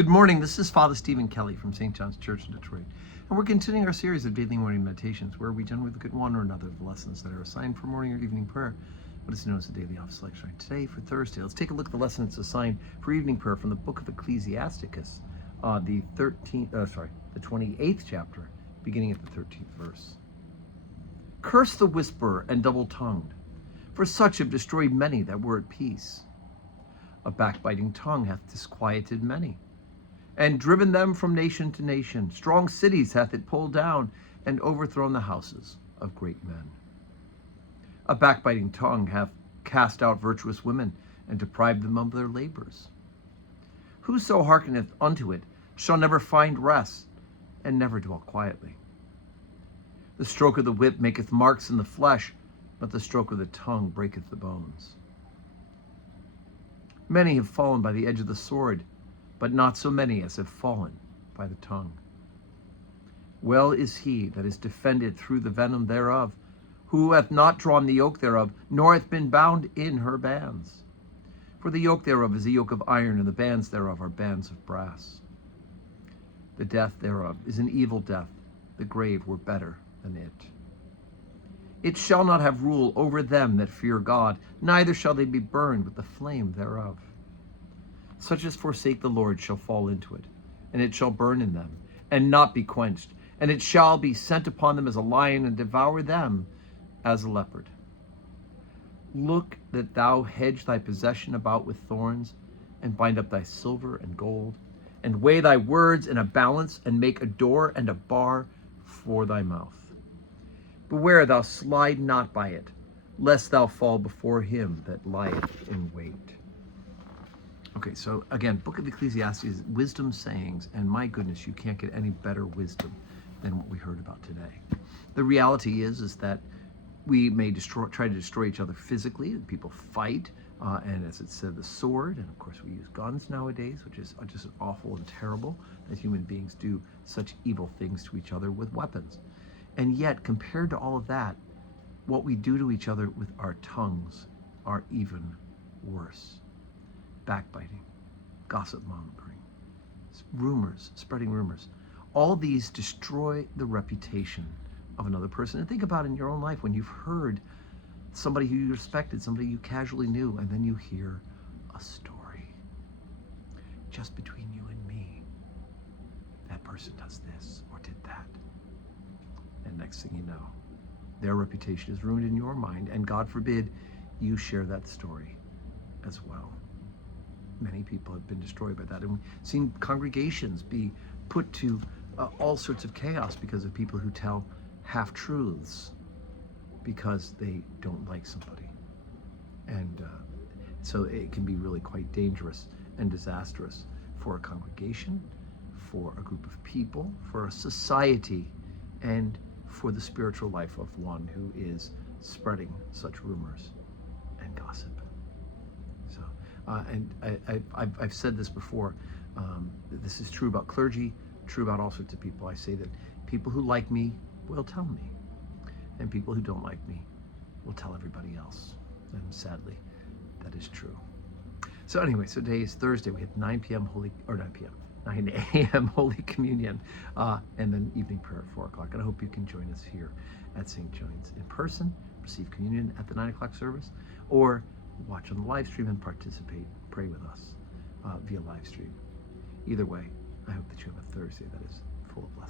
Good morning. This is Father Stephen Kelly from St. John's Church in Detroit, and we're continuing our series of daily morning meditations where we generally look at one or another of the lessons that are assigned for morning or evening prayer, what is known as the daily office lectionary. Today, for Thursday, let's take a look at the lesson that's assigned for evening prayer from the book of Ecclesiasticus, the 28th chapter, beginning at the 13th verse. Curse the whisperer and double-tongued, for such have destroyed many that were at peace. A backbiting tongue hath disquieted many, and driven them from nation to nation. Strong cities hath it pulled down, and overthrown the houses of great men. A backbiting tongue hath cast out virtuous women, and deprived them of their labors. Whoso hearkeneth unto it shall never find rest, and never dwell quietly. The stroke of the whip maketh marks in the flesh, but the stroke of the tongue breaketh the bones. Many have fallen by the edge of the sword, but not so many as have fallen by the tongue. Well is he that is defended through the venom thereof, who hath not drawn the yoke thereof, nor hath been bound in her bands. For the yoke thereof is a yoke of iron, and the bands thereof are bands of brass. The death thereof is an evil death, the grave were better than it. It shall not have rule over them that fear God, neither shall they be burned with the flame thereof. Such as forsake the Lord shall fall into it, and it shall burn in them, and not be quenched, and it shall be sent upon them as a lion, and devour them as a leopard. Look that thou hedge thy possession about with thorns, and bind up thy silver and gold, and weigh thy words in a balance, and make a door and a bar for thy mouth. Beware thou slide not by it, lest thou fall before him that lieth in wait. Okay, so again, Book of Ecclesiastes, wisdom sayings, and my goodness, you can't get any better wisdom than what we heard about today. The reality is that we may try to destroy each other physically. People fight, and as it said, the sword, and of course we use guns nowadays, which is just awful and terrible that human beings do such evil things to each other with weapons. And yet, compared to all of that, what we do to each other with our tongues are even worse. Backbiting, gossip mongering, rumors, spreading rumors. All these destroy the reputation of another person. And think about in your own life when you've heard somebody who you respected, somebody you casually knew, and then you hear a story. Just between you and me, that person does this or did that. And next thing you know, their reputation is ruined in your mind, and God forbid you share that story as well. Many people have been destroyed by that, and we've seen congregations be put to all sorts of chaos because of people who tell half-truths because they don't like somebody. And so it can be really quite dangerous and disastrous for a congregation, for a group of people, for a society, and for the spiritual life of one who is spreading such rumors and gossip. So, and I've said this before, this is true about clergy, true about all sorts of people. I say that people who like me will tell me, and people who don't like me will tell everybody else. And sadly, that is true. So anyway, so today is Thursday. We have 9 a.m. Holy Communion, and then evening prayer at 4 o'clock. And I hope you can join us here at St. John's in person, receive communion at the 9 o'clock service, or watch on the live stream and participate, pray with us via live stream. Either way, I hope that you have a Thursday that is full of blessings.